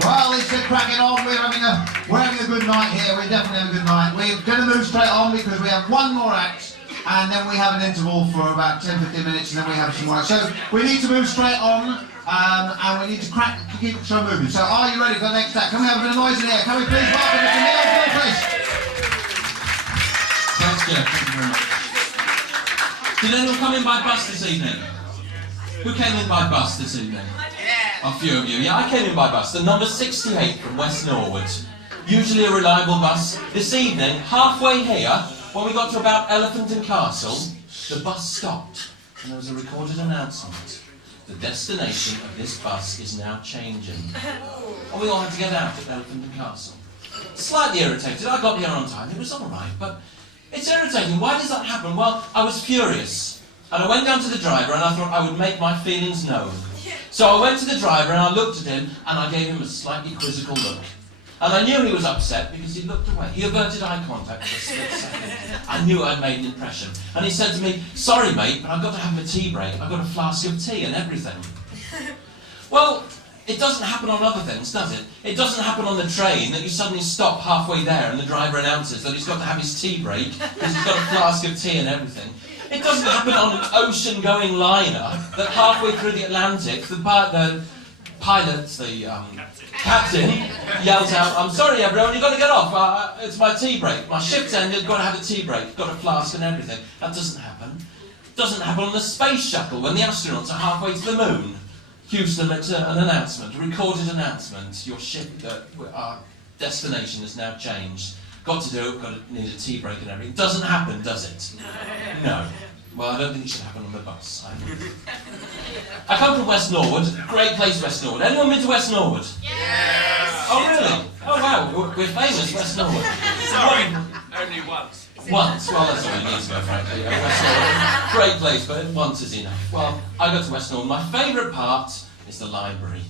Well, let's get cracking on. We're having a good night here. We're definitely having a good night. We're going to move straight on because we have one more act, and then we have an interval for about 10-15 minutes, and then we have some more acts. So we need to move straight on, and we need to keep the show moving. So are you ready for the next act? Can we have a bit of noise in here? Can we please welcome Mr. Neil Comedy? Thanks, Jeff. Thank you very much. Did anyone come in by bus this evening? Who came in by bus this evening? A few of you. Yeah, I came in by bus. The number 68 from West Norwood. Usually a reliable bus. This evening, halfway here, when we got to about Elephant and Castle, the bus stopped and there was a recorded announcement. The destination of this bus is now changing. And we all had to get out at Elephant and Castle. Slightly irritated. I got here on time. It was all right, but it's irritating. Why does that happen? Well, I was furious. And I went down to the driver and I thought I would make my feelings known. So I went to the driver and I looked at him and I gave him a slightly quizzical look. And I knew he was upset because he looked away. He averted eye contact for a split second. I knew I'd made an impression. And he said to me, "Sorry mate, but I've got to have a tea break. I've got a flask of tea and everything." Well, it doesn't happen on other things, does it? It doesn't happen on the train that you suddenly stop halfway there and the driver announces that he's got to have his tea break because he's got a flask of tea and everything. It doesn't happen on an ocean-going liner that halfway through the Atlantic, the pilot, the captain, yells out, "I'm sorry everyone, you've got to get off, it's my tea break. My shift's ended, got to have a tea break, got a flask and everything." That doesn't happen. It doesn't happen on the space shuttle when the astronauts are halfway to the moon. Houston, it's an announcement, a recorded announcement. Your ship, our destination has now changed. Got to do it, need a tea break and everything. Doesn't happen, does it? No. Well, I don't think it should happen on the bus. I come from West Norwood. Great place, West Norwood. Anyone been to West Norwood? Yes! Oh, really? Oh, wow. We're famous, West Norwood. Sorry, only once. Once? Well, that's all you need to go, frankly. West Norwood. Great place, but once is enough. Well, I go to West Norwood. My favourite part is the library.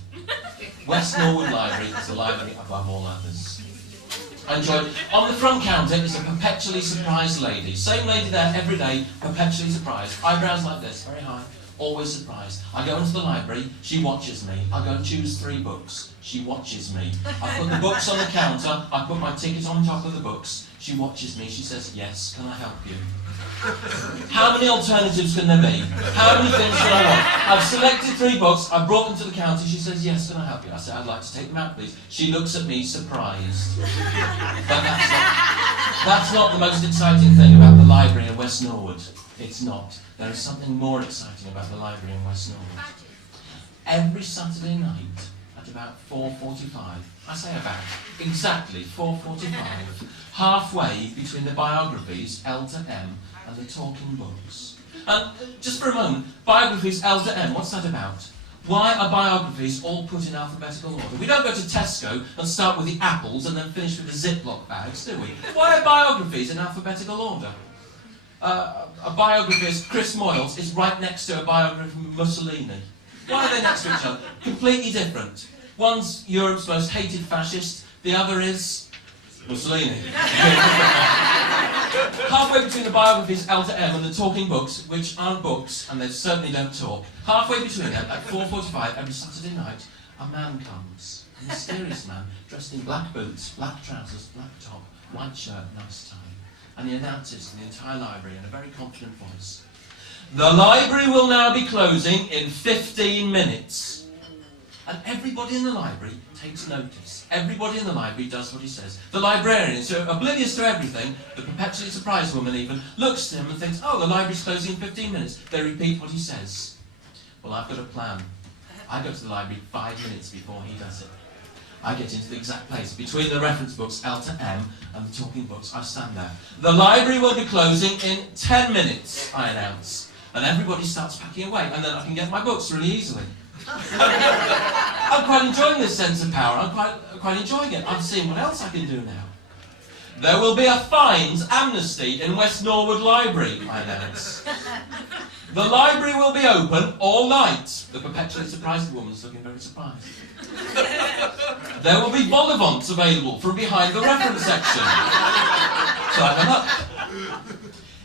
West Norwood Library is the library above all others. I enjoy it. On the front counter is a perpetually surprised lady. Same lady there every day, perpetually surprised. Eyebrows like this, very high, always surprised. I go into the library, she watches me. I go and choose 3 books, she watches me. I put the books on the counter, I put my ticket on top of the books, she watches me, she says, "Yes, can I help you?" How many alternatives can there be? How many things can I want? I've selected 3 books, I brought them to the counter, she says, "Yes, can I help you?" I said, "I'd like to take them out, please." She looks at me surprised. But that's not the most exciting thing about the library in West Norwood. It's not. There is something more exciting about the library in West Norwood. Every Saturday night at about 4:45, I say about, exactly 4:45, halfway between the biographies, L to M, and the talking books. And just for a moment, biographies L to M, what's that about? Why are biographies all put in alphabetical order? We don't go to Tesco and start with the apples and then finish with the Ziploc bags, do we? Why are biographies in alphabetical order? A biography of Chris Moyles is right next to a biography of Mussolini. Why are they next to each other? Completely different. One's Europe's most hated fascist, the other is Mussolini. Halfway between the biographies L to M and the talking books, which aren't books, and they certainly don't talk, halfway between them, at 4:45 every Saturday night, a man comes. A mysterious man, dressed in black boots, black trousers, black top, white shirt, nice tie. And he announces to the entire library in a very confident voice, "The library will now be closing in 15 minutes. And everybody in the library takes notice. Everybody in the library does what he says. The librarian is so oblivious to everything, the perpetually surprised woman even, looks at him and thinks, "Oh, the library's closing in 15 minutes. They repeat what he says. Well, I've got a plan. I go to the library 5 minutes before he does it. I get into the exact place, between the reference books L to M and the talking books. I stand there. "The library will be closing in 10 minutes, I announce. And everybody starts packing away, and then I can get my books really easily. I'm quite enjoying this sense of power. I'm quite enjoying it. I'm seeing what else I can do now. "There will be a fines amnesty in West Norwood Library," I announce. "The library will be open all night." The perpetually surprised woman's looking very surprised. "There will be vol au vents available from behind the reference section." Sign them up.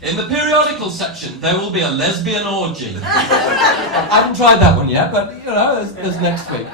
"In the periodical section, there will be a lesbian orgy." I haven't tried that one yet, but, you know, there's next week.